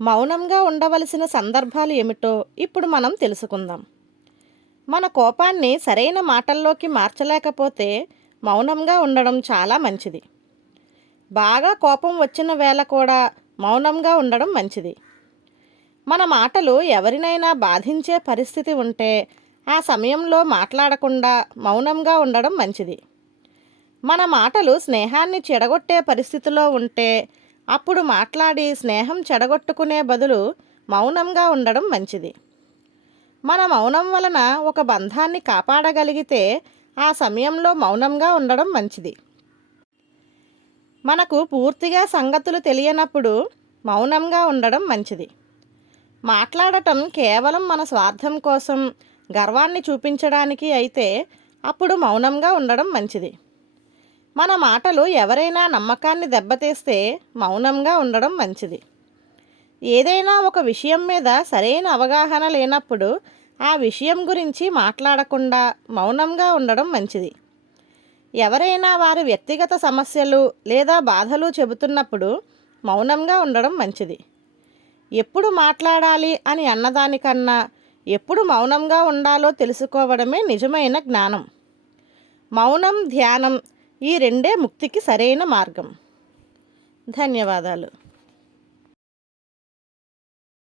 మౌనంగా ఉండవలసిన సందర్భాలు ఏమిటో ఇప్పుడు మనం తెలుసుకుందాం. మన కోపాన్ని సరైన మాటల్లోకి మార్చలేకపోతే మౌనంగా ఉండడం చాలా మంచిది. బాగా కోపం వచ్చిన వేళ కూడా మౌనంగా ఉండడం మంచిది. మన మాటలు ఎవరినైనా బాధించే పరిస్థితి ఉంటే ఆ సమయంలో మాట్లాడకుండా మౌనంగా ఉండడం మంచిది. మన మాటలు స్నేహాన్ని చెడగొట్టే పరిస్థితిలో ఉంటే అప్పుడు మాట్లాడి స్నేహం చెడగొట్టుకునే బదులు మౌనంగా ఉండడం మంచిది. మన మౌనం వలన ఒక బంధాన్ని కాపాడగలిగితే ఆ సమయంలో మౌనంగా ఉండడం మంచిది. మనకు పూర్తిగా సంగతులు తెలియనప్పుడు మౌనంగా ఉండడం మంచిది. మాట్లాడటం కేవలం మన స్వార్థం కోసం గర్వాన్ని చూపించడానికి అయితే అప్పుడు మౌనంగా ఉండడం మంచిది. మన మాటలు ఎవరైనా నమ్మకాన్ని దెబ్బతీస్తే మౌనంగా ఉండడం మంచిది. ఏదైనా ఒక విషయం మీద సరైన అవగాహన లేనప్పుడు ఆ విషయం గురించి మాట్లాడకుండా మౌనంగా ఉండడం మంచిది. ఎవరైనా వారి వ్యక్తిగత సమస్యలు లేదా బాధలు చెబుతున్నప్పుడు మౌనంగా ఉండడం మంచిది. ఎప్పుడు మాట్లాడాలి అని అన్నదానికన్నా ఎప్పుడు మౌనంగా ఉండాలో తెలుసుకోవడమే నిజమైన జ్ఞానం. మౌనం ధ్యానం ఈ రెండే ముక్తికి సరైన మార్గం. ధన్యవాదాలు.